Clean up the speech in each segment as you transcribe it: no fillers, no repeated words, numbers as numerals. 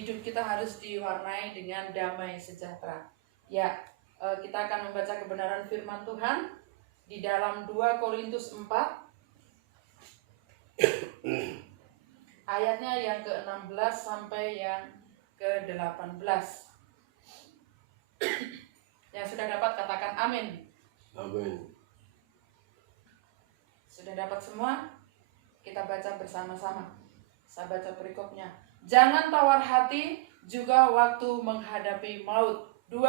hidup kita harus diwarnai dengan damai sejahtera. Ya, kita akan membaca kebenaran firman Tuhan di dalam 2 Korintus 4 ayatnya yang ke-16 sampai yang ke-18. Yang sudah dapat katakan amin. Amin. Sudah dapat semua? Kita baca bersama-sama. Saya baca perikopnya. Jangan tawar hati juga waktu menghadapi maut. 2,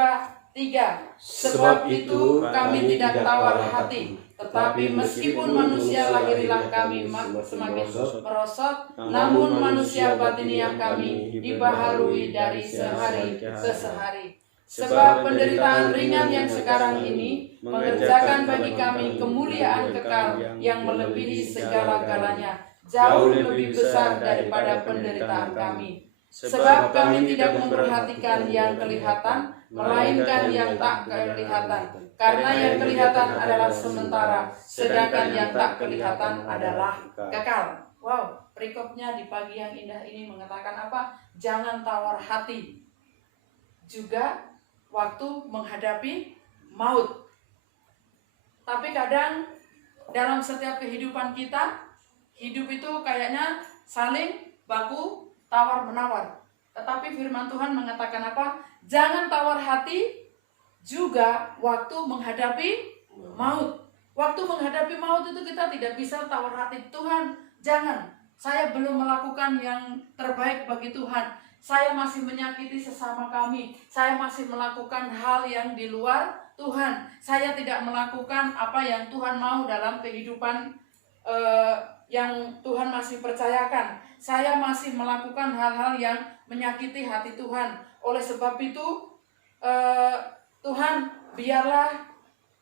3. Sebab itu kami tidak tawar hati, tetapi meskipun manusia lahiriah kami semakin merosot, namun manusia batiniah kami dibaharui dari sehari ke sehari. Sebab penderitaan ringan yang sekarang ini mengerjakan bagi kami kemuliaan kekal yang melebihi segala-galanya, jauh lebih besar daripada penderitaan kami. Sebab kami tidak memperhatikan yang kelihatan, melainkan yang tak kelihatan. Karena yang kelihatan adalah sementara, sedangkan yang tak kelihatan adalah kekal. Wow, perikopnya di pagi yang indah ini mengatakan apa? Jangan tawar hati. Juga waktu menghadapi maut. Tapi kadang dalam setiap kehidupan kita, hidup itu kayaknya saling baku tawar-menawar. Tetapi firman Tuhan mengatakan apa? Jangan tawar hati juga waktu menghadapi maut. Waktu menghadapi maut itu kita tidak bisa tawar hati. Tuhan, jangan. Saya belum melakukan yang terbaik bagi Tuhan. Saya masih menyakiti sesama kami. Saya masih melakukan hal yang di luar Tuhan. Saya tidak melakukan apa yang Tuhan mau dalam kehidupan yang Tuhan masih percayakan. Saya masih melakukan hal-hal yang menyakiti hati Tuhan. Oleh sebab itu Tuhan, biarlah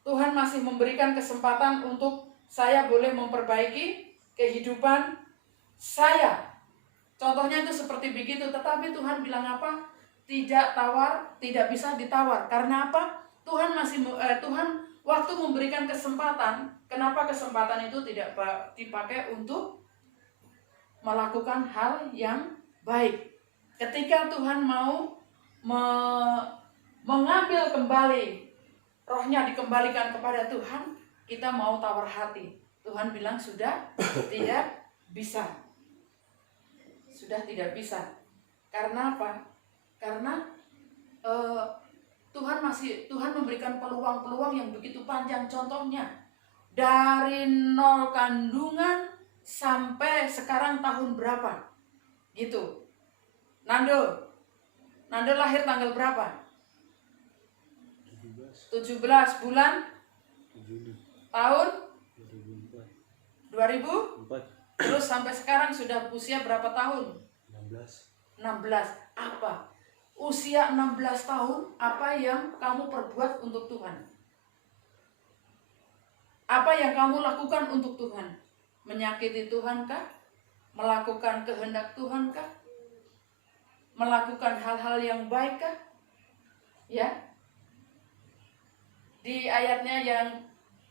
Tuhan masih memberikan kesempatan untuk saya boleh memperbaiki kehidupan saya. Contohnya itu seperti begitu. Tetapi Tuhan bilang apa? Tidak tawar, tidak bisa ditawar. Karena apa? Tuhan waktu memberikan kesempatan. Kenapa kesempatan itu tidak dipakai untuk melakukan hal yang baik? Ketika Tuhan mau mengambil kembali rohnya, dikembalikan kepada Tuhan, kita mau tawar hati. Tuhan bilang sudah tidak bisa. Sudah tidak bisa. Karena apa? Karena Tuhan memberikan peluang-peluang yang begitu panjang. Contohnya dari 0 kandungan sampai sekarang tahun berapa? Gitu. Nando lahir tanggal berapa? 17 bulan tahun 2004. Terus sampai sekarang sudah usia berapa tahun? 16. Apa? Usia 16 tahun, apa yang kamu perbuat untuk Tuhan? Apa yang kamu lakukan untuk Tuhan? Menyakiti Tuhan kah? Melakukan kehendak Tuhan kah? Melakukan hal-hal yang baik kah? Ya. Di ayatnya yang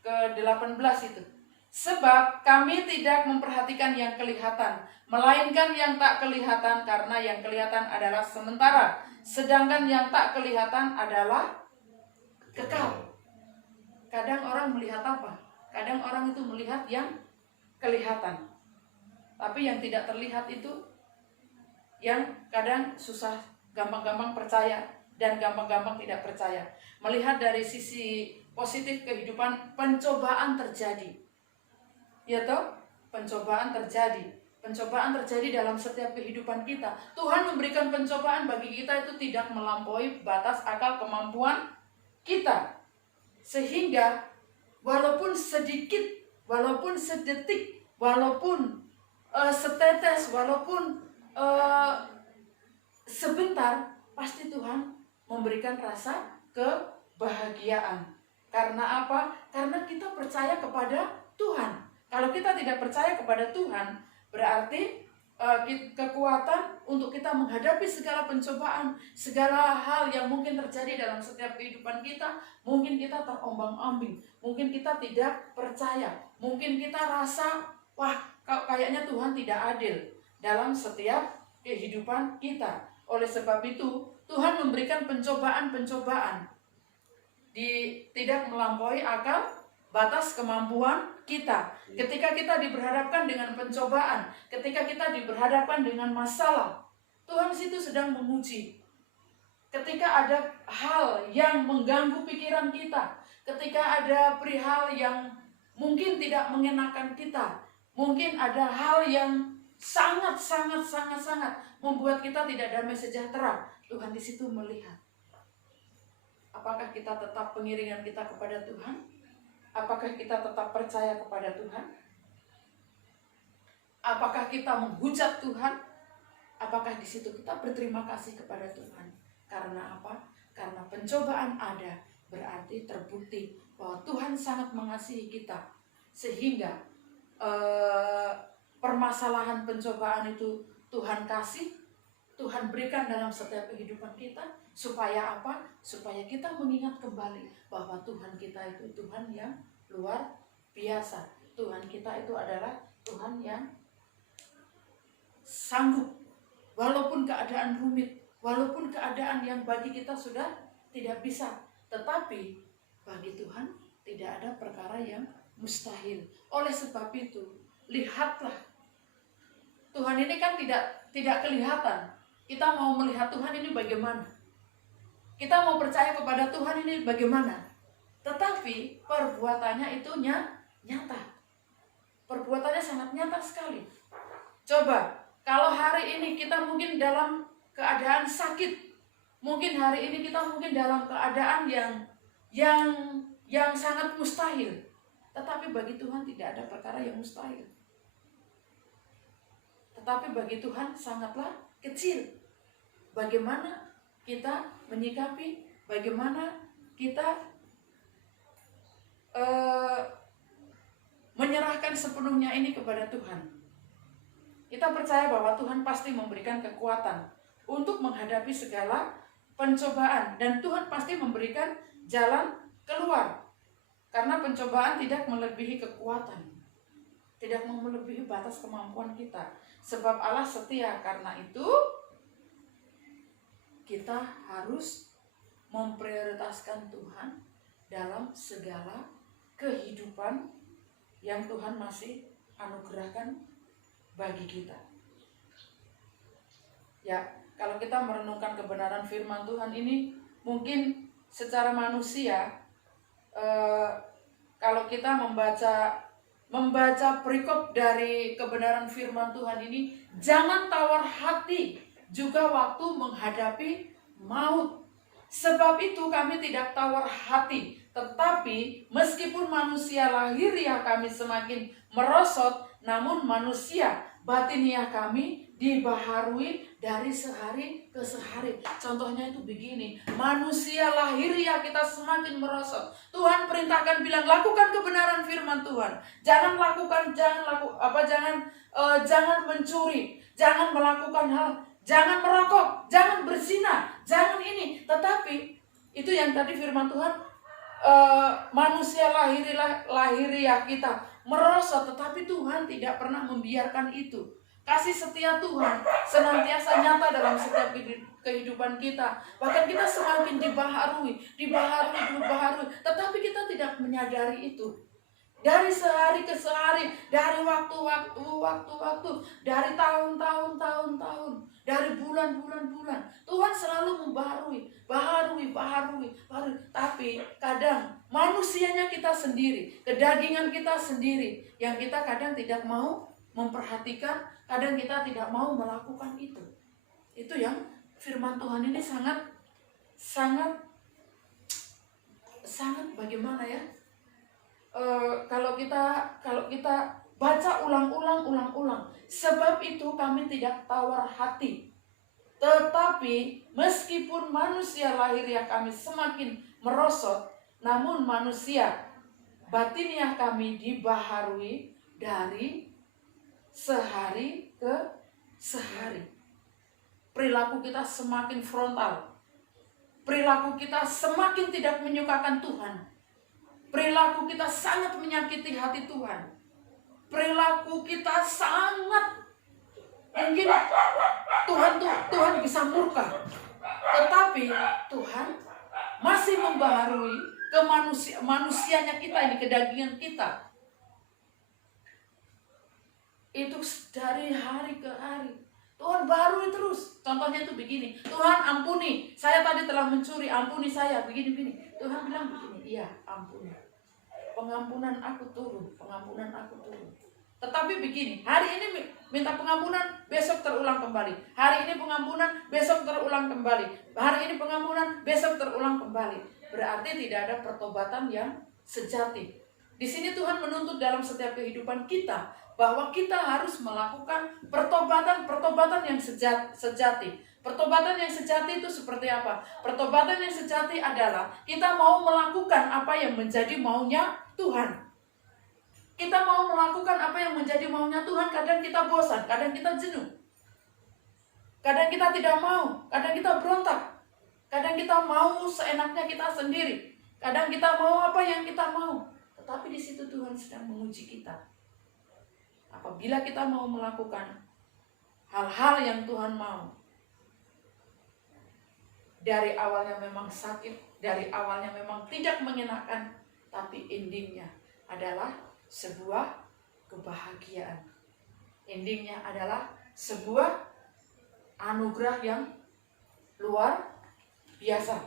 ke-18 itu. Sebab kami tidak memperhatikan yang kelihatan, melainkan yang tak kelihatan, karena yang kelihatan adalah sementara, sedangkan yang tak kelihatan adalah kekal. Kadang orang melihat apa? Kadang orang itu melihat yang kelihatan. Tapi yang tidak terlihat itu yang kadang susah, gampang-gampang percaya dan gampang-gampang tidak percaya. Melihat dari sisi positif kehidupan, pencobaan terjadi. Ya toh, pencobaan terjadi. Pencobaan terjadi dalam setiap kehidupan kita. Tuhan memberikan pencobaan bagi kita itu tidak melampaui batas akal kemampuan kita. Sehingga walaupun sedikit, walaupun sedetik, walaupun setetes, walaupun sebentar, pasti Tuhan memberikan rasa kebahagiaan. Karena apa? Karena kita percaya kepada Tuhan. Kalau kita tidak percaya kepada Tuhan, berarti kekuatan untuk kita menghadapi segala pencobaan, segala hal yang mungkin terjadi dalam setiap kehidupan kita, mungkin kita terombang-ambing, mungkin kita tidak percaya, mungkin kita rasa, wah kayaknya Tuhan tidak adil dalam setiap kehidupan kita. Oleh sebab itu, Tuhan memberikan pencobaan-pencobaan tidak melampaui akal batas kemampuan kita. Ketika kita diberhadapkan dengan pencobaan, ketika kita diberhadapkan dengan masalah, Tuhan situ sedang menguji. Ketika ada hal yang mengganggu pikiran kita, ketika ada perihal yang mungkin tidak mengenakan kita, mungkin ada hal yang sangat membuat kita tidak damai sejahtera, Tuhan di situ melihat. Apakah kita tetap pengiringan kita kepada Tuhan? Apakah kita tetap percaya kepada Tuhan? Apakah kita menghujat Tuhan? Apakah di situ kita berterima kasih kepada Tuhan? Karena apa? Karena pencobaan ada, berarti terbukti bahwa Tuhan sangat mengasihi kita. Sehingga permasalahan pencobaan itu Tuhan kasih, Tuhan berikan dalam setiap kehidupan kita. Supaya apa? Supaya kita mengingat kembali bahwa Tuhan kita itu Tuhan yang luar biasa. Tuhan kita itu adalah Tuhan yang sanggup. Walaupun keadaan rumit, walaupun keadaan yang bagi kita sudah tidak bisa, tetapi bagi Tuhan tidak ada perkara yang mustahil. Oleh sebab itu, lihatlah. Tuhan ini kan tidak kelihatan. Kita mau melihat Tuhan ini bagaimana? Kita mau percaya kepada Tuhan ini bagaimana? Tetapi perbuatannya itu nyata. Perbuatannya sangat nyata sekali. Coba, kalau hari ini kita mungkin dalam keadaan sakit, mungkin hari ini kita mungkin dalam keadaan yang sangat mustahil. Tetapi bagi Tuhan tidak ada perkara yang mustahil. Tetapi bagi Tuhan sangatlah kecil. Bagaimana kita menyikapi, bagaimana kita menyerahkan sepenuhnya ini kepada Tuhan. Kita percaya bahwa Tuhan pasti memberikan kekuatan untuk menghadapi segala pencobaan, dan Tuhan pasti memberikan jalan keluar. Karena pencobaan tidak melebihi kekuatan, tidak melebihi batas kemampuan kita. Sebab Allah setia, karena itu kita harus memprioritaskan Tuhan dalam segala kehidupan yang Tuhan masih anugerahkan bagi kita. Ya, kalau kita merenungkan kebenaran firman Tuhan ini, mungkin secara manusia, kalau kita membaca perikop dari kebenaran firman Tuhan ini, jangan tawar hati juga waktu menghadapi maut. Sebab itu kami tidak tawar hati, tetapi meskipun manusia lahiriah kami semakin merosot, namun manusia batiniah kami dibaharui dari sehari ke sehari. Contohnya itu begini, manusia lahiriah kita semakin merosot. Tuhan perintahkan bilang, lakukan kebenaran firman Tuhan. Jangan mencuri, jangan melakukan hal, jangan merokok, jangan berzina, jangan ini. Tetapi itu yang tadi firman Tuhan, manusia lahiriah kita merosot, tetapi Tuhan tidak pernah membiarkan itu. Kasih setia Tuhan senantiasa nyata dalam setiap kehidupan kita. Bahkan kita semakin dibaharui, tetapi kita tidak menyadari itu. Dari sehari ke sehari, dari waktu, dari tahun, dari bulan, Tuhan selalu membaharui. Tapi kadang manusianya kita sendiri, kedagingan kita sendiri, yang kita kadang tidak mau memperhatikan, kadang kita tidak mau melakukan itu. Itu yang firman Tuhan ini sangat bagaimana ya? Kalau kita baca ulang. Sebab itu kami tidak tawar hati. Tetapi meskipun manusia lahiriah kami semakin merosot, namun manusia batiniah kami dibaharui dari sehari ke sehari. Perilaku kita semakin frontal. Perilaku kita semakin tidak menyukakan Tuhan. Perilaku kita sangat menyakiti hati Tuhan. Perilaku kita sangat mungkin Tuhan bisa murka. Tetapi Tuhan masih membaharui manusianya kita ini, kedagingan kita. Itu dari hari ke hari. Tuhan baharui terus. Contohnya itu begini. Tuhan ampuni, saya tadi telah mencuri, ampuni saya. Begini. Tuhan bilang begini, iya ampuni. Pengampunan aku turun. Tetapi begini, hari ini minta pengampunan, besok terulang kembali. Hari ini pengampunan, besok terulang kembali. Hari ini pengampunan, besok terulang kembali. Berarti tidak ada pertobatan yang sejati. Di sini Tuhan menuntut dalam setiap kehidupan kita bahwa kita harus melakukan pertobatan yang sejati. Pertobatan yang sejati itu seperti apa? Pertobatan yang sejati adalah kita mau melakukan apa yang menjadi maunya Tuhan. Kita mau melakukan apa yang menjadi maunya Tuhan. Kadang kita bosan, kadang kita jenuh, kadang kita tidak mau, kadang kita berontak, kadang kita mau seenaknya kita sendiri, kadang kita mau apa yang kita mau. Tetapi di situ Tuhan sedang menguji kita. Apabila kita mau melakukan hal-hal yang Tuhan mau, dari awalnya memang sakit, dari awalnya memang tidak mengenakan, tapi endingnya adalah sebuah kebahagiaan. Endingnya adalah sebuah anugerah yang luar biasa.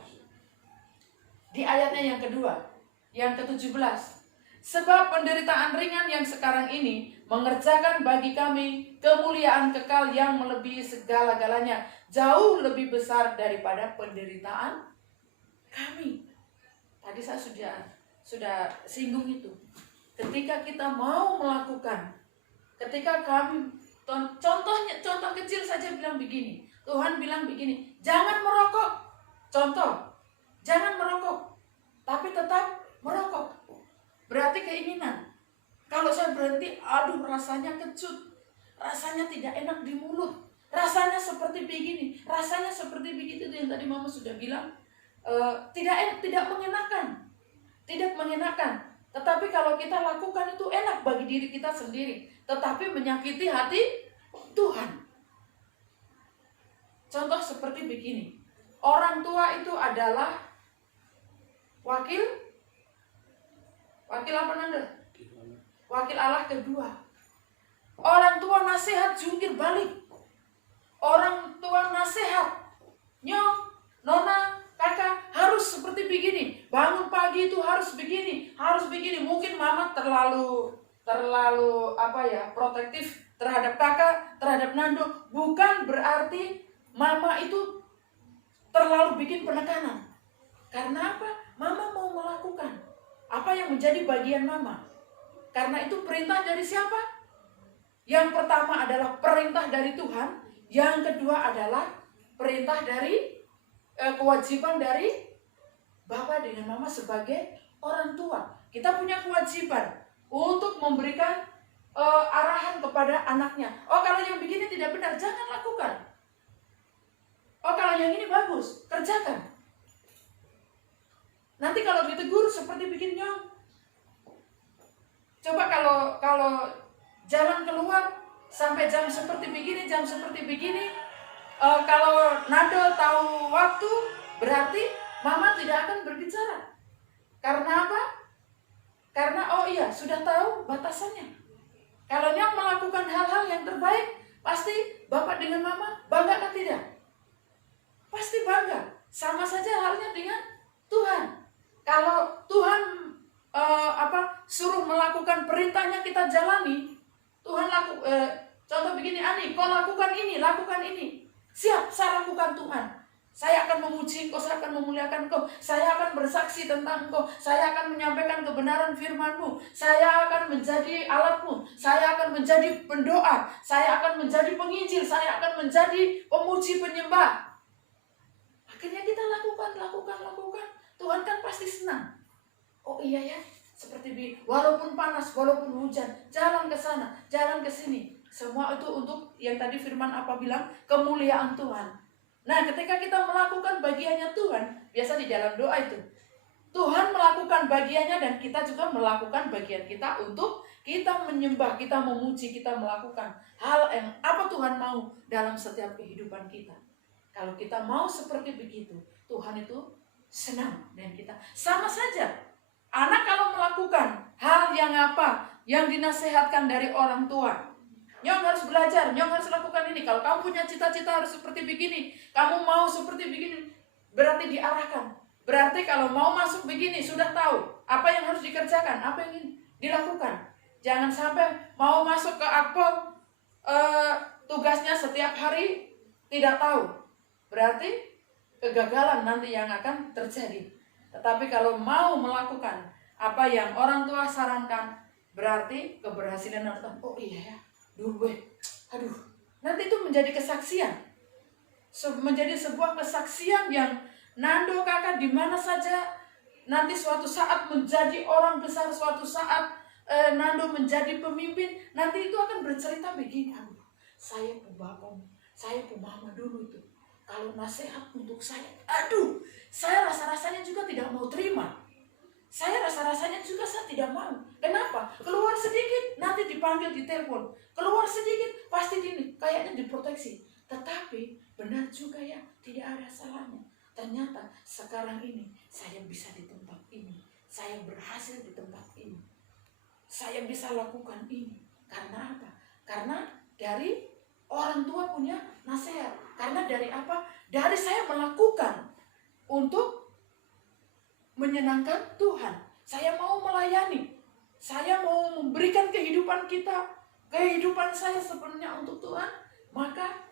Di ayatnya yang kedua, yang ke-17. Sebab penderitaan ringan yang sekarang ini mengerjakan bagi kami kemuliaan kekal yang melebihi segala-galanya, jauh lebih besar daripada penderitaan kami. Tadi saya sudah singgung itu. Ketika kita mau melakukan, ketika kami, contoh kecil saja bilang begini, Tuhan bilang begini, jangan merokok. Contoh, jangan merokok, tapi tetap merokok. Berarti keinginan. Kalau saya berhenti, aduh rasanya kecut, rasanya tidak enak di mulut, rasanya seperti begini, rasanya seperti begitu, yang tadi Mama sudah bilang, tidak mengenakan. Tetapi kalau kita lakukan itu enak bagi diri kita sendiri, tetapi menyakiti hati Tuhan. Contoh seperti begini, orang tua itu adalah wakil apa Nanda? Wakil Allah kedua. Orang tua nasihat jungkir balik. Orang tua nasihat, nyong, nona, kakak harus seperti begini. Bangun pagi itu harus begini. Mungkin mama terlalu protektif terhadap kakak, terhadap Nando. Bukan berarti mama itu terlalu bikin penekanan. Karena apa? Mama mau melakukan apa yang menjadi bagian mama. Karena itu perintah dari siapa? Yang pertama adalah perintah dari Tuhan. Yang kedua adalah perintah dari kewajiban dari Bapak dengan Mama sebagai orang tua. Kita punya kewajiban untuk memberikan arahan kepada anaknya. Oh, kalau yang begini tidak benar, jangan lakukan. Oh, kalau yang ini bagus, kerjakan. Nanti kalau ditegur seperti bikin nyong. Coba kalau jalan keluar sampai jam seperti begini, kalau Nado tahu waktu, berarti Mama tidak akan berbicara. Karena apa? Karena sudah tahu batasannya. Kalau nyong melakukan hal-hal yang terbaik, pasti Bapak dengan Mama bangga kan tidak? Pasti bangga. Sama saja halnya dengan Tuhan. Kalau Tuhan suruh melakukan perintahnya kita jalani, Tuhan contoh begini, Ani, kau lakukan ini. Siap, saya lakukan Tuhan. Saya akan memuji engkau, saya akan memuliakan engkau, saya akan bersaksi tentang engkau, saya akan menyampaikan kebenaran firman-Mu, saya akan menjadi alat-Mu, saya akan menjadi pendoa, saya akan menjadi penginjil, saya akan menjadi pemuji penyembah. Akhirnya kita lakukan. Tuhan kan pasti senang. Oh iya ya, seperti walaupun panas, walaupun hujan, jalan ke sana, jalan ke sini. Semua itu untuk yang tadi firman apa bilang, kemuliaan Tuhan. Nah, ketika kita melakukan bagiannya Tuhan, biasa di dalam doa itu, Tuhan melakukan bagiannya dan kita juga melakukan bagian kita untuk kita menyembah, kita memuji, kita melakukan hal yang apa Tuhan mau dalam setiap kehidupan kita. Kalau kita mau seperti begitu, Tuhan itu senang dengan kita. Sama saja, anak kalau melakukan hal yang apa yang dinasehatkan dari orang tua, Nyong harus belajar, Nyong harus lakukan ini. Kalau kamu punya cita-cita harus seperti begini, kamu mau seperti begini, berarti diarahkan. Berarti kalau mau masuk begini, sudah tahu apa yang harus dikerjakan, apa yang dilakukan. Jangan sampai mau masuk ke Akpol, tugasnya setiap hari tidak tahu. Berarti kegagalan nanti yang akan terjadi. Tetapi kalau mau melakukan apa yang orang tua sarankan, berarti keberhasilan nanti. Oh iya ya, dulu aduh, nanti itu menjadi kesaksian, menjadi sebuah kesaksian yang Nando kakak di mana saja nanti suatu saat menjadi orang besar, suatu saat Nando menjadi pemimpin, nanti itu akan bercerita begini, aduh, saya pu bapak, saya pu mama dulu itu kalau nasihat untuk saya, aduh, saya rasa-rasanya juga tidak mau terima. Saya rasa-rasanya juga saya tidak mau. Kenapa? Keluar sedikit, nanti dipanggil, ditelepon. Keluar sedikit, pasti kayaknya diproteksi. Tetapi benar juga ya, tidak ada salahnya. Ternyata sekarang ini saya bisa di tempat ini. Saya berhasil di tempat ini. Saya bisa lakukan ini. Karena apa? Karena dari orang tua punya nasihat. Karena dari apa? Dari saya melakukan untuk menyenangkan Tuhan. Saya mau melayani. Saya mau memberikan kehidupan kita, kehidupan saya sepenuhnya untuk Tuhan. Maka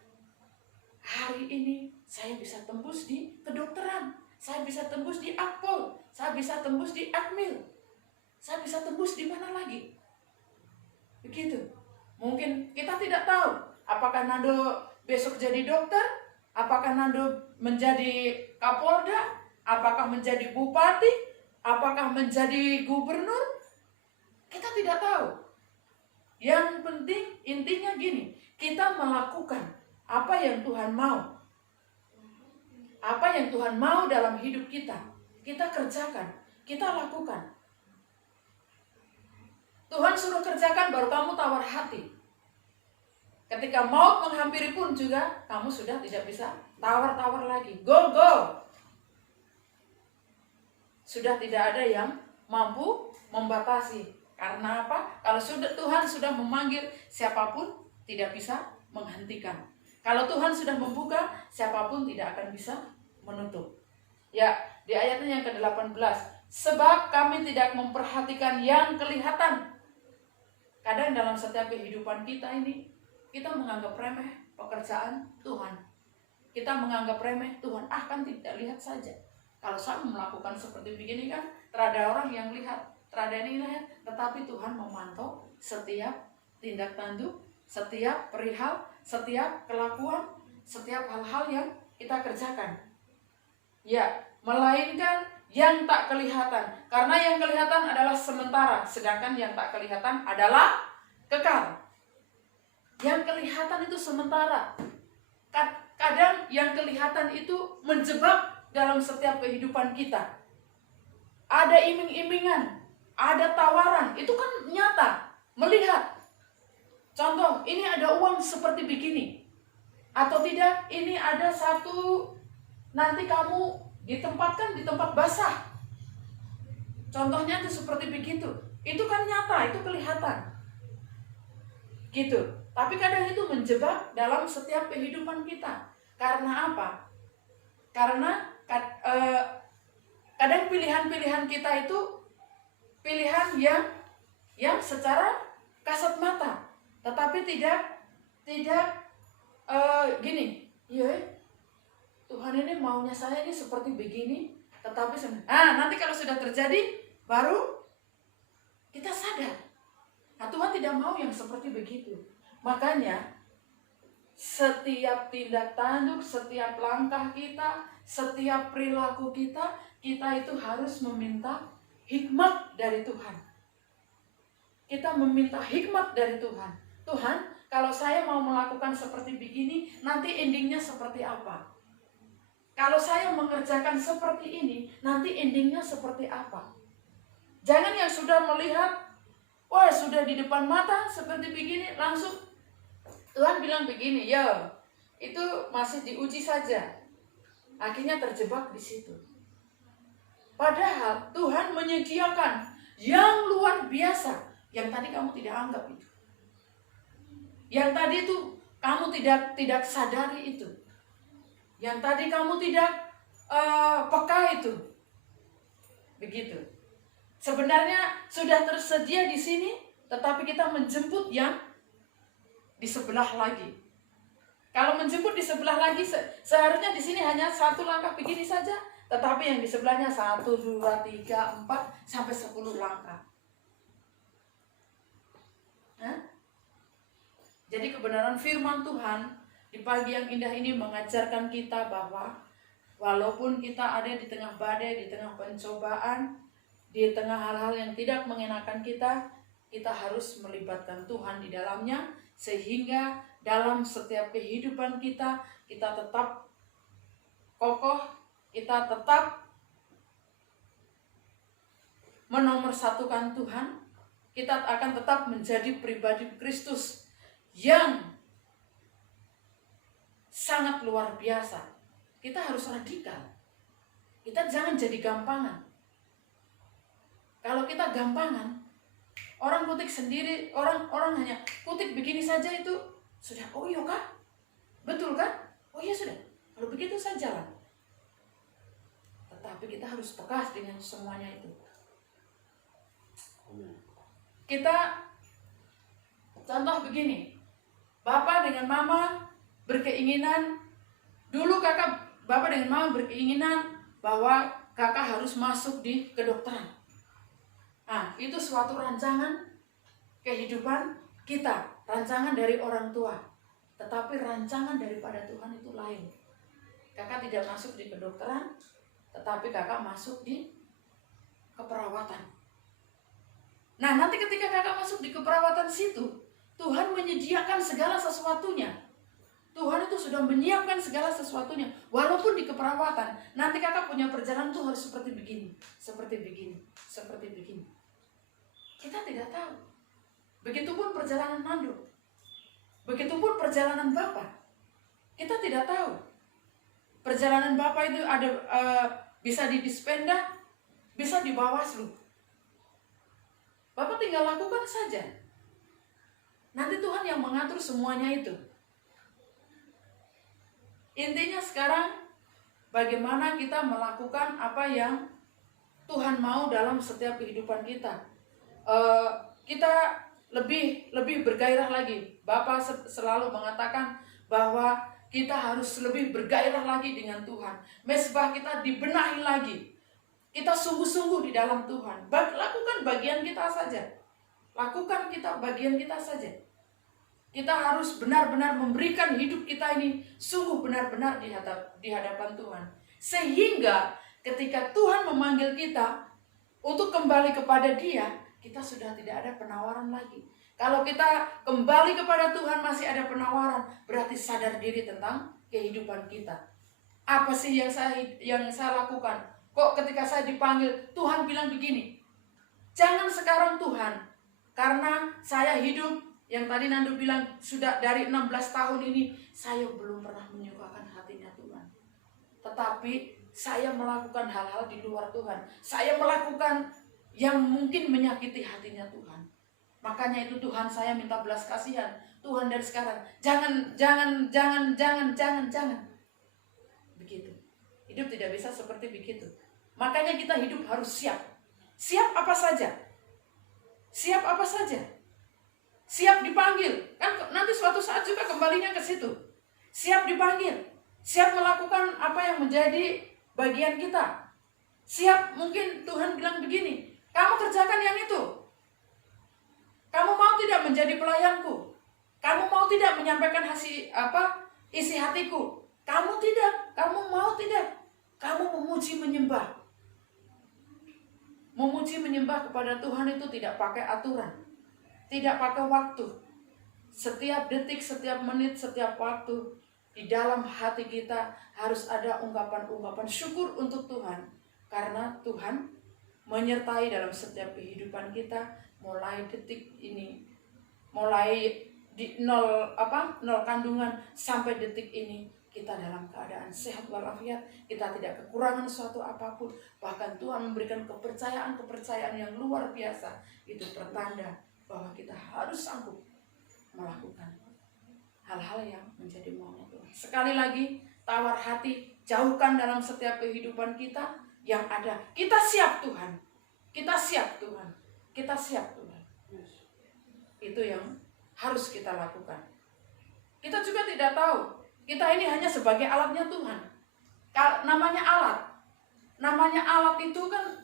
hari ini saya bisa tembus di kedokteran. Saya bisa tembus di Akpol. Saya bisa tembus di Akmil. Saya bisa tembus di mana lagi? Begitu. Mungkin kita tidak tahu apakah Nando besok jadi dokter, apakah Nando menjadi Kapolda, apakah menjadi bupati, apakah menjadi gubernur, kita tidak tahu. Yang penting intinya gini, kita melakukan apa yang Tuhan mau. Apa yang Tuhan mau dalam hidup kita, kita kerjakan, kita lakukan. Tuhan suruh kerjakan baru kamu tawar hati. Ketika maut menghampiri pun juga kamu sudah tidak bisa tawar-tawar lagi. Go, go! Sudah tidak ada yang mampu membatasi. Karena apa? Kalau Tuhan sudah memanggil, siapapun tidak bisa menghentikan. Kalau Tuhan sudah membuka, siapapun tidak akan bisa menutup. Ya, di ayatnya yang ke-18. Sebab kami tidak memperhatikan yang kelihatan. Kadang dalam setiap kehidupan kita ini, kita menganggap remeh pekerjaan Tuhan. Kita menganggap remeh Tuhan, kan tidak lihat saja. Kalau saya melakukan seperti begini kan, terada orang yang lihat, terada ini lihat, tetapi Tuhan memantau setiap tindak tanduk, setiap perihal, setiap kelakuan, setiap hal-hal yang kita kerjakan. Ya, melainkan yang tak kelihatan. Karena yang kelihatan adalah sementara, sedangkan yang tak kelihatan adalah kekal. Yang kelihatan itu sementara. Kadang yang kelihatan itu menjebak dalam setiap kehidupan kita. Ada iming-imingan, ada tawaran, itu kan nyata, melihat. Contoh, ini ada uang seperti begini. Atau tidak, ini ada satu, nanti kamu ditempatkan di tempat basah. Contohnya itu seperti begitu. Itu kan nyata, itu kelihatan. Gitu. Tapi kadang itu menjebak dalam setiap kehidupan kita. Karena apa? Karena kadang pilihan-pilihan kita itu pilihan yang secara kasat mata, tetapi tidak gini, ya Tuhan ini maunya saya ini seperti begini, tetapi nanti kalau sudah terjadi baru kita sadar. Nah, Tuhan tidak mau yang seperti begitu. Makanya setiap tindak tanduk, setiap langkah kita, setiap perilaku kita itu harus meminta hikmat dari Tuhan. Kita meminta hikmat dari Tuhan. Tuhan, kalau saya mau melakukan seperti begini, nanti endingnya seperti apa? Kalau saya mengerjakan seperti ini, nanti endingnya seperti apa? Jangan yang sudah melihat Wah, sudah di depan mata seperti begini, langsung Tuhan bilang begini, ya itu masih diuji saja. Akhirnya terjebak di situ. Padahal Tuhan menyediakan yang luar biasa, yang tadi kamu tidak anggap itu. Yang tadi itu kamu tidak sadari itu. Yang tadi kamu tidak peka itu. Begitu. Sebenarnya sudah tersedia di sini, tetapi kita menjemput yang di sebelah lagi. Kalau menjemput di sebelah lagi, seharusnya di sini hanya satu langkah begini saja, tetapi yang di sebelahnya 1, 2, 3, 4 sampai 10 langkah. Jadi kebenaran firman Tuhan di pagi yang indah ini mengajarkan kita bahwa walaupun kita ada di tengah badai, di tengah pencobaan, di tengah hal-hal yang tidak mengenakan kita harus melibatkan Tuhan di dalamnya, sehingga dalam setiap kehidupan kita tetap kokoh, kita tetap menomorsatukan Tuhan, kita akan tetap menjadi pribadi Kristus yang sangat luar biasa. Kita harus radikal. Kita jangan jadi gampangan. Kalau kita gampangan, orang kutik sendiri, orang hanya kutik begini saja itu sudah, oh iya kah? Betul kan? Oh iya sudah. Kalau begitu saya jalan. Tetapi kita harus peka dengan semuanya itu. Kita contoh begini. Bapak dengan mama berkeinginan, dulu bapak dengan mama berkeinginan bahwa kakak harus masuk di kedokteran. Nah, itu suatu rancangan kehidupan kita, rancangan dari orang tua. Tetapi rancangan daripada Tuhan itu lain. Kakak tidak masuk di kedokteran, tetapi kakak masuk di keperawatan. Nah, nanti ketika kakak masuk di keperawatan situ, Tuhan menyediakan segala sesuatunya. Tuhan itu sudah menyiapkan segala sesuatunya. Walaupun di keperawatan, nanti kakak punya perjalanan tuh harus seperti begini, seperti begini, seperti begini. Kita tidak tahu. Begitupun perjalanan Nando. Begitupun perjalanan Bapak. Kita tidak tahu. Perjalanan Bapak itu ada bisa di Dispenda, bisa di Bawaslu. Bapak tinggal lakukan saja. Nanti Tuhan yang mengatur semuanya itu. Intinya sekarang bagaimana kita melakukan apa yang Tuhan mau dalam setiap kehidupan kita. Kita lebih bergairah lagi. Bapak selalu mengatakan bahwa kita harus lebih bergairah lagi dengan Tuhan. Mesbah kita dibenahi lagi. Kita sungguh-sungguh di dalam Tuhan. Lakukan bagian kita saja. Lakukan bagian kita saja. Kita harus benar-benar memberikan hidup kita ini sungguh benar-benar di hadapan Tuhan. Sehingga ketika Tuhan memanggil kita untuk kembali kepada Dia, kita sudah tidak ada penawaran lagi. Kalau kita kembali kepada Tuhan masih ada penawaran, berarti sadar diri tentang kehidupan kita. Apa sih yang saya lakukan? Kok ketika saya dipanggil, Tuhan bilang begini, jangan sekarang Tuhan, karena saya hidup, yang tadi Nando bilang, sudah dari 16 tahun ini, saya belum pernah menyukakan hatinya Tuhan. Tetapi saya melakukan hal-hal di luar Tuhan. Saya melakukan yang mungkin menyakiti hatinya Tuhan. Makanya itu Tuhan, saya minta belas kasihan. Tuhan dari sekarang, jangan. Begitu. Hidup tidak bisa seperti begitu. Makanya kita hidup harus siap. Siap apa saja. Siap apa saja. Siap dipanggil. Kan nanti suatu saat juga kembalinya ke situ. Siap dipanggil. Siap melakukan apa yang menjadi bagian kita. Siap, mungkin Tuhan bilang begini, kamu kerjakan yang itu. Kamu mau tidak menjadi pelayanku? Kamu mau tidak menyampaikan isi hatiku? Kamu tidak, kamu mau tidak? Kamu memuji menyembah. Memuji menyembah kepada Tuhan itu tidak pakai aturan. Tidak pakai waktu. Setiap detik, setiap menit, setiap waktu, di dalam hati kita harus ada ungkapan-ungkapan syukur untuk Tuhan. Karena Tuhan menyertai dalam setiap kehidupan kita. mulai detik ini, mulai di nol kandungan sampai detik ini, kita dalam keadaan sehat walafiat, kita tidak kekurangan suatu apapun. Bahkan Tuhan memberikan kepercayaan yang luar biasa. Itu pertanda bahwa kita harus sanggup melakukan hal-hal yang menjadi maunya Tuhan. Sekali lagi, tawar hati jauhkan dalam setiap kehidupan kita. Yang ada, kita siap Tuhan, kita siap Tuhan, kita siap Tuhan. Itu yang harus kita lakukan. Kita juga tidak tahu, kita ini hanya sebagai alatnya Tuhan. Namanya alat itu kan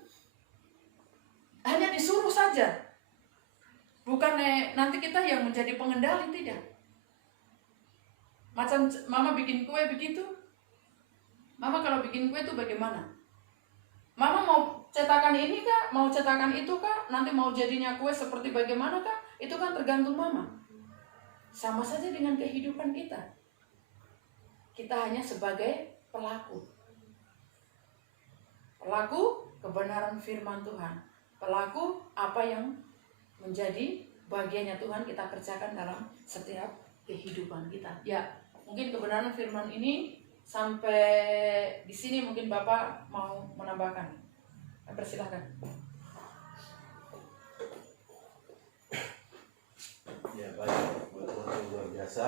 hanya disuruh saja. Bukan nanti kita yang menjadi pengendali, tidak. Macam mama bikin kue begitu. Mama kalau bikin kue itu bagaimana? Mama mau cetakan ini kah? Mau cetakan itu kah? Nanti mau jadinya kue seperti bagaimana kah? Itu kan tergantung mama. Sama saja dengan kehidupan kita. Kita hanya sebagai pelaku. Pelaku kebenaran firman Tuhan. Pelaku apa yang menjadi bagiannya Tuhan kita kerjakan dalam setiap kehidupan kita. Ya, mungkin kebenaran firman ini sampai di sini mungkin Bapak mau menambahkan. Persilahkan. Ya, baik, buat luar biasa.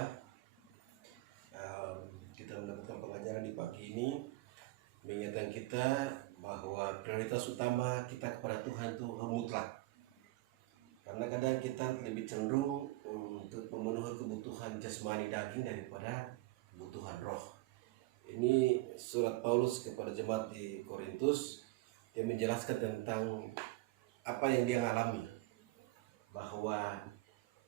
Kita mendapatkan pengajaran di pagi ini mengingatkan kita bahwa prioritas utama kita kepada Tuhan itu mutlak. Karena kadang kita lebih cenderung untuk memenuhi kebutuhan jasmani daging daripada kebutuhan roh. Ini surat Paulus kepada jemaat di Korintus. Dia menjelaskan tentang apa yang dia alami, bahwa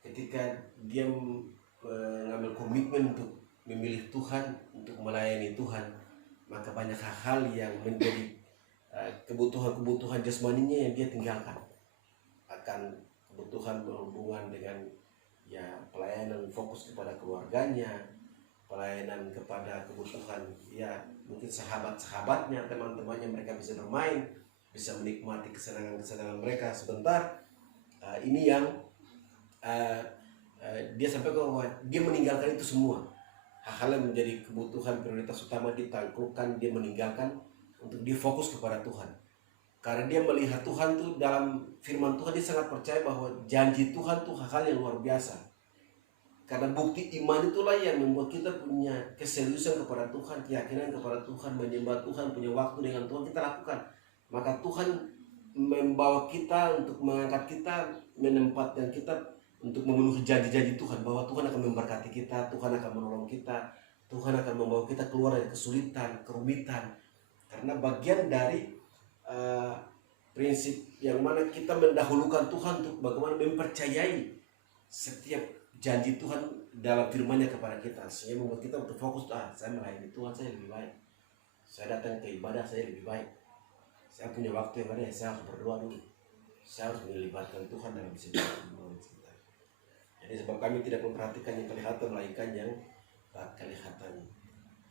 ketika dia mengambil komitmen untuk memilih Tuhan, untuk melayani Tuhan, maka banyak hal yang menjadi kebutuhan jasmaninya yang dia tinggalkan. Akan kebutuhan berhubungan dengan pelayanan fokus kepada keluarganya, pelayanan kepada kebutuhan mungkin sahabat-sahabatnya, teman-temannya, mereka bisa bermain, bisa menikmati kesenangan-kesenangan mereka sebentar. Ini yang dia sampaikan bahwa dia meninggalkan itu semua. Hal-hal yang menjadi kebutuhan prioritas utama ditaklukkan, dia meninggalkan untuk dia fokus kepada Tuhan. Karena dia melihat Tuhan tuh dalam firman Tuhan, dia sangat percaya bahwa janji Tuhan tuh hal-hal yang luar biasa. Karena bukti iman itulah yang membuat kita punya keseriusan kepada Tuhan, keyakinan kepada Tuhan, menyembah Tuhan, punya waktu dengan Tuhan kita lakukan. Maka Tuhan membawa kita untuk mengangkat kita, menempatkan kita untuk memenuhi janji-janji Tuhan, bahwa Tuhan akan memberkati kita, Tuhan akan menolong kita, Tuhan akan membawa kita keluar dari kesulitan, kerumitan. Karena bagian dari prinsip yang mana kita mendahulukan Tuhan untuk bagaimana mempercayai setiap janji Tuhan dalam firman-Nya kepada kita, sehingga membuat kita untuk fokus, saya melayani Tuhan, saya lebih baik, saya datang ke ibadah, saya lebih baik, saya punya waktu yang ada, saya harus berdoa dulu, saya harus melibatkan Tuhan dalam setiap momen kita. Jadi sebab kami tidak memperhatikan yang kelihatan, melainkan yang tak kelihatan,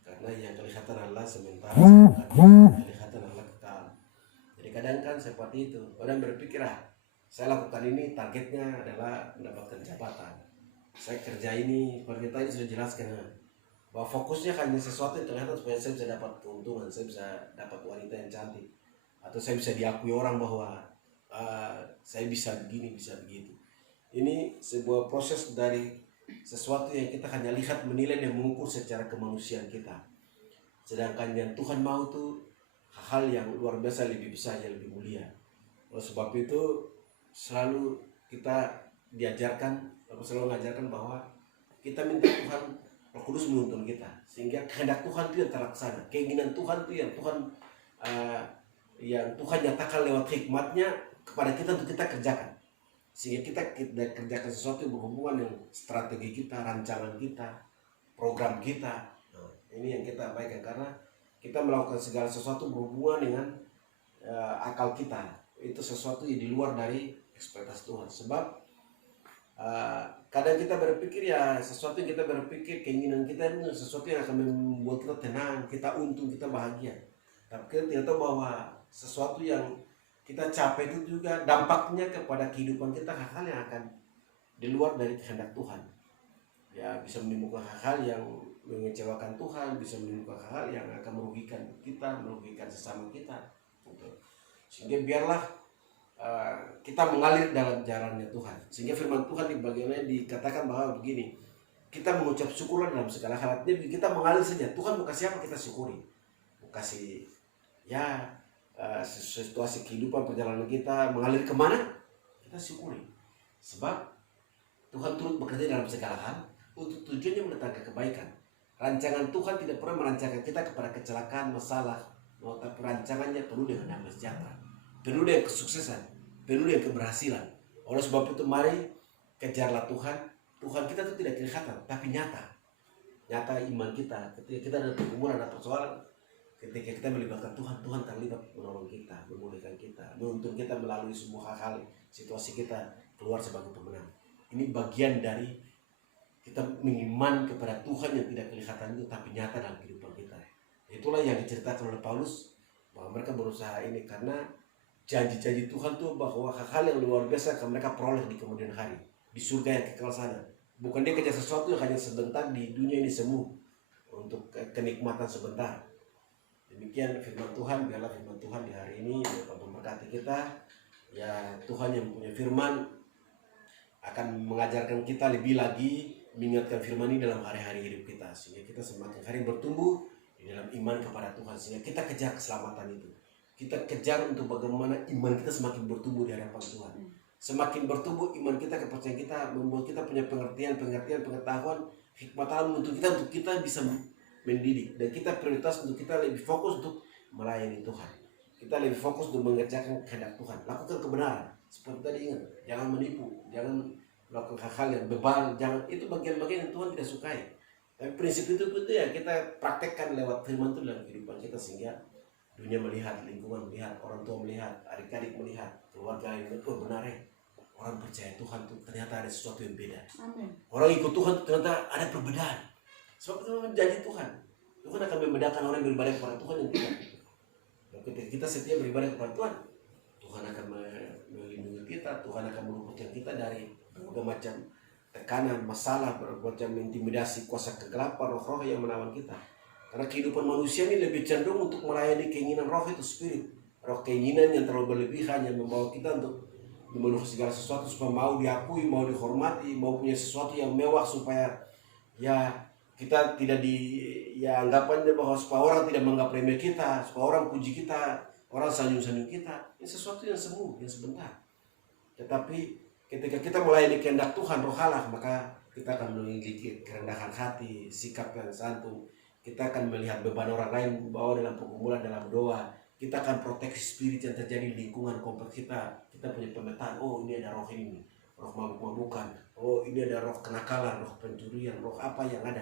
karena yang kelihatan adalah sementara, kelihatan adalah kekal. Jadi kadang kan seperti itu, orang berpikir, saya lakukan ini targetnya adalah mendapatkan jabatan, saya kerja ini, seperti tadi sudah jelaskan, bahwa fokusnya hanya sesuatu yang terlihat supaya saya bisa dapat keuntungan, saya bisa dapat wanita yang cantik, atau saya bisa diakui orang bahwa saya bisa begini, bisa begitu. Ini sebuah proses dari sesuatu yang kita hanya lihat, menilai dan mengukur secara kemanusiaan kita. Sedangkan yang Tuhan mau itu hal yang luar biasa, lebih besar, yang lebih mulia. Oleh sebab itu selalu kita diajarkan, aku selalu mengajarkan bahwa kita minta Tuhan Roh Kudus menuntun kita, sehingga kehendak Tuhan itu yang terlaksana, keinginan Tuhan itu yang Tuhan nyatakan lewat hikmat-Nya kepada kita untuk kita kerjakan, sehingga kita kerjakan sesuatu yang berhubungan dengan strategi kita, rancangan kita, program kita. Ini yang kita abaikan karena kita melakukan segala sesuatu berhubungan dengan akal kita. Itu sesuatu yang di luar dari ekspektasi Tuhan. Sebab kadang kita berpikir sesuatu yang kita berpikir, keinginan kita itu sesuatu yang akan membuat kita tenang, kita untung, kita bahagia. Tapi kita tidak tahu bahwa sesuatu yang kita capai itu juga dampaknya kepada kehidupan kita, hal-hal yang akan di luar dari kehendak Tuhan. Ya, bisa menimbulkan hal-hal yang mengecewakan Tuhan, bisa menimbulkan hal-hal yang akan merugikan kita, merugikan sesama kita. Sehingga biarlah kita mengalir dalam jalannya Tuhan. Sehingga firman Tuhan di bagian lain dikatakan bahwa begini, kita mengucap syukurlah dalam segala hal. Jadi kita mengalir saja. Tuhan mau kasih apa kita syukuri. Mau kasih ya situasi kehidupan perjalanan kita mengalir kemana, kita syukuri. Sebab Tuhan turut bekerja dalam segala hal untuk tujuannya mendatangkan kebaikan. Rancangan Tuhan tidak pernah merancangkan kita kepada kecelakaan, masalah, tapi rancangannya penuh dengan damai sejahtera, penuh dengan kesuksesan, penuh dengan keberhasilan. Oleh sebab itu mari kejarlah Tuhan. Tuhan kita itu tidak kelihatan, tapi nyata iman kita. Ketika kita ada pergumulan, ada persoalan, ketika kita melibatkan Tuhan, Tuhan terlibat menolong kita, memulihkan kita, menuntun kita melalui semua hal-hal, situasi kita keluar sebagai pemenang. Ini bagian dari kita mengiman kepada Tuhan yang tidak kelihatan itu, tapi nyata dalam kehidupan kita. Itulah yang diceritakan oleh Paulus, bahwa mereka berusaha ini karena janji-janji Tuhan tuh bahwa hal-hal yang luar biasa akan mereka peroleh di kemudian hari, di surga yang kekal sana. Bukan dia kejar sesuatu yang hanya sebentar di dunia ini semu, untuk kenikmatan sebentar. Demikian firman Tuhan. Biarlah firman Tuhan di hari ini dapat memberkati kita. Ya, Tuhan yang punya firman akan mengajarkan kita lebih lagi, mengingatkan firman ini dalam hari-hari hidup kita, sehingga kita semakin hari bertumbuh di dalam iman kepada Tuhan, sehingga kita kejar keselamatan itu. Kita kejar untuk bagaimana iman kita semakin bertumbuh di hadapan Tuhan. Semakin bertumbuh iman kita, kepercayaan kita, membuat kita punya pengertian, pengetahuan, hikmat Allah untuk kita bisa mendidik. Dan kita prioritas untuk kita lebih fokus untuk melayani Tuhan. Kita lebih fokus untuk mengerjakan kehendak Tuhan. Lakukan kebenaran. Seperti tadi ingat, jangan menipu, jangan melakukan hal-hal yang bebal, jangan, itu bagian-bagian yang Tuhan tidak sukai. Tapi prinsip itu ya kita praktekkan lewat firman itu dalam kehidupan kita, sehingga dunia melihat, lingkungan melihat, orang tua melihat, adik-adik melihat, keluarga yang melihat, benar ya, orang percaya Tuhan tuh ternyata ada sesuatu yang beda. Amin. Orang ikut Tuhan ternyata ada perbedaan. Sebab itu memang janji Tuhan. Tuhan akan membedakan orang yang beribadah kepada Tuhan yang tidak. Dan ketika kita setia beribadah kepada Tuhan, Tuhan akan melindungi kita, Tuhan akan meluputkan kita dari berbagai macam tekanan, masalah, berbagai macam intimidasi, kuasa kegelapan, roh-roh yang menawan kita. Karena kehidupan manusia ini lebih cenderung untuk melayani keinginan roh itu, spirit. Roh keinginan yang terlalu berlebihan yang membawa kita untuk memenuhi segala sesuatu supaya mau diakui, mau dihormati, mau punya sesuatu yang mewah supaya ya kita tidak anggapannya bahwa supaya orang tidak menganggap remeh kita, supaya orang puji kita, orang sanjung-sanjung kita. Ini sesuatu yang semu, yang sebentar. Tetapi ketika kita melayani kehendak Tuhan, roh Allah, maka kita akan memiliki kerendahan hati, sikap yang santun. Kita akan melihat beban orang lain bawa dalam pergumulan, dalam doa. Kita akan proteksi spirit yang terjadi di lingkungan kompleks kita. Kita punya pemetaan, oh ini ada roh ini, roh mabuk-mabukan, oh ini ada roh kenakalan, roh pencurian, roh apa yang ada.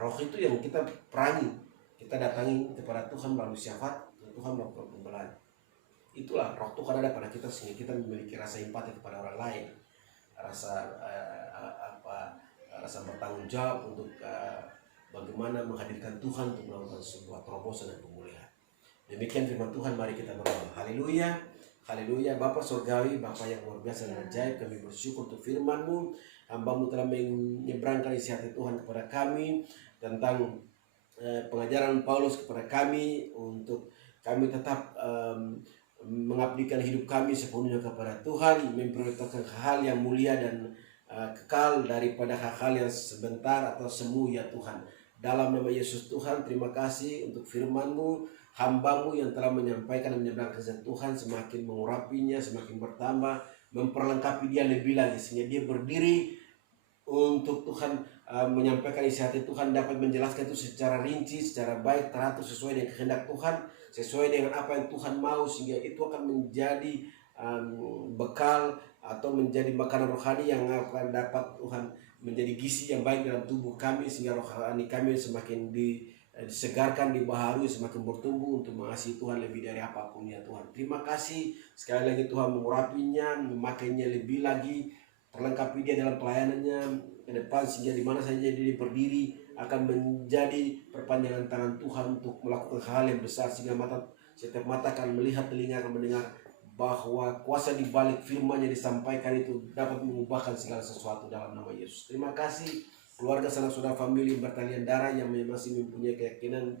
Roh itu yang kita perangi, kita datangi kepada Tuhan melalui syafaat, dan Tuhan melakukan pembelaan. Itulah roh Tuhan ada pada kita, sehingga kita memiliki rasa empati kepada orang lain, rasa bertanggung jawab untuk bagaimana menghadirkan Tuhan untuk melakukan sebuah terobosan dan pemulihan. Demikian firman Tuhan, mari kita berdoa. Haleluya, haleluya. Bapa surgawi, Bapa yang luar biasa dan ajaib, kami bersyukur untuk firman-Mu. Hamba-Mu telah menyeberangkan isi hati Tuhan kepada kami tentang pengajaran Paulus kepada kami, untuk kami tetap mengabdikan hidup kami sepenuhnya kepada Tuhan, memprioritaskan hal yang mulia dan kekal daripada hal-hal yang sebentar atau semu ya Tuhan. Dalam nama Yesus Tuhan, terima kasih untuk firman-Mu. Hamba-Mu yang telah menyampaikan dan menyeberangkan kebenaran Tuhan semakin mengurapinya, semakin bertambah, memperlengkapi dia lebih lagi, sehingga dia berdiri untuk Tuhan menyampaikan isi hati Tuhan, dapat menjelaskan itu secara rinci, secara baik, teratur, sesuai dengan kehendak Tuhan, sesuai dengan apa yang Tuhan mau, sehingga itu akan menjadi bekal atau menjadi makanan rohani yang akan dapat Tuhan menjadi gizi yang baik dalam tubuh kami, sehingga rohani kami semakin disegarkan, dibaharui, semakin bertumbuh untuk mengasihi Tuhan lebih dari apapun ya Tuhan. Terima kasih sekali lagi Tuhan, mengurapinya, memakainya lebih lagi, perlengkapi dia dalam pelayanannya ke depan, sehingga di mana saja dia berdiri akan menjadi perpanjangan tangan Tuhan untuk melakukan hal yang besar, sehingga setiap mata akan melihat, telinga akan mendengar bahwa kuasa di balik firman yang disampaikan itu dapat mengubahkan segala sesuatu dalam nama Yesus. Terima kasih keluarga sanak saudara famili bertalian darah yang masih mempunyai keyakinan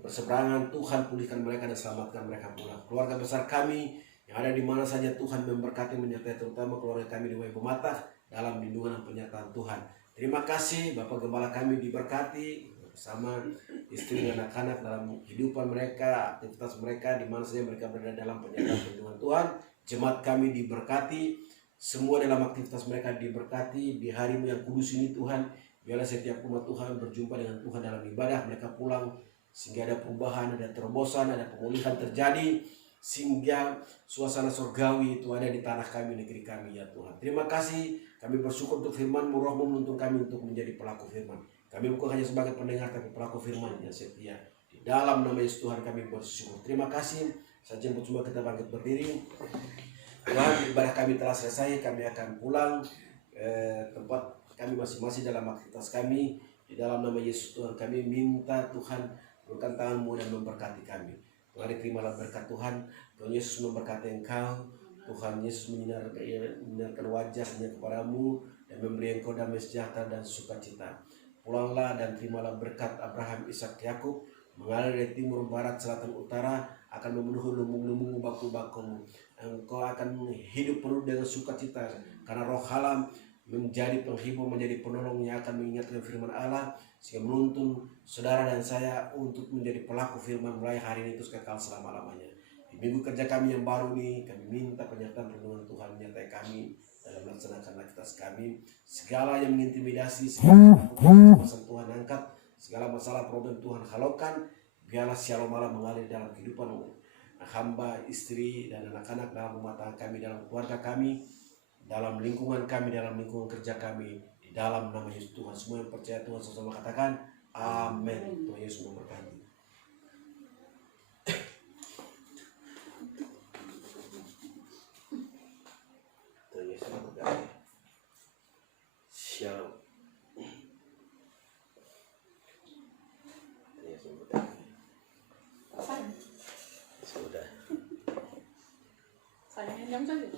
berseberangan. Tuhan pulihkan mereka dan selamatkan mereka pulang. Keluarga besar kami yang ada di mana saja Tuhan memberkati menyertai, terutama keluarga kami di Waibomatah dalam lindungan dan penyertaan Tuhan. Terima kasih Bapak Gembala kami diberkati bersama istri dan anak-anak dalam kehidupan mereka, aktivitas mereka di mana saja mereka berada dalam penyertaan lindungan Tuhan. Jemaat kami diberkati, semua dalam aktivitas mereka diberkati di harimu yang kudus ini Tuhan. Biarlah setiap umat Tuhan berjumpa dengan Tuhan dalam ibadah, mereka pulang sehingga ada perubahan, ada terobosan, ada pemulihan terjadi, sehingga suasana surgawi itu ada di tanah kami, negeri kami ya Tuhan. Terima kasih, kami bersyukur untuk firman-Mu, Roh-Mu menuntun kami untuk menjadi pelaku firman. Kami bukan hanya sebagai pendengar tapi pelaku firman yang setia. Di dalam nama Yesus Tuhan kami bersyukur. Terima kasih. Saja buat semua kita bangkit berdiri. Tuhan, ibadah kami telah selesai, kami akan pulang tempat kami masing-masing dalam aktivitas kami. Di dalam nama Yesus Tuhan kami minta Tuhan berikan tangan-Mu dan memberkati kami. Tuhan, terimalah berkat Tuhan. Tuhan Yesus memberkati Engkau. Tuhan Yesus menyinarkan wajahnya kepadamu dan memberi engkau damai sejahtera dan sukacita. Pulanglah dan terimalah berkat Abraham, Ishak, Yakub mengalir dari timur, barat, selatan, utara, akan memenuhi lumbung-lumbung baku-bakumu. Engkau akan hidup penuh dengan sukacita karena Roh Allah menjadi penghibur, menjadi penolong yang akan mengingatkan firman Allah sehingga menuntun saudara dan saya untuk menjadi pelaku firman mulai hari ini terus kekal selama-lamanya. Di minggu kerja kami yang baru ini, kami minta penyertaan perlindungan Tuhan menyertai kami dalam melaksanakan aktivitas kami. Segala yang mengintimidasi, segala masalah Tuhan angkat, segala masalah problem Tuhan halaukan. Biarlah shalom Allah mengalir dalam kehidupan hamba, istri, dan anak-anak dalam rumah tangga kami, dalam keluarga kami, dalam lingkungan kami, dalam lingkungan kerja kami, di dalam nama Yesus Tuhan. Semua yang percaya Tuhan sama-sama katakan amin. Tuhan Yesus memberkati. Tuhan Yesus memberkati. Shalom. Tuhan Yesus memberkati. Sayang. Sudah. Sayangnya jam saja.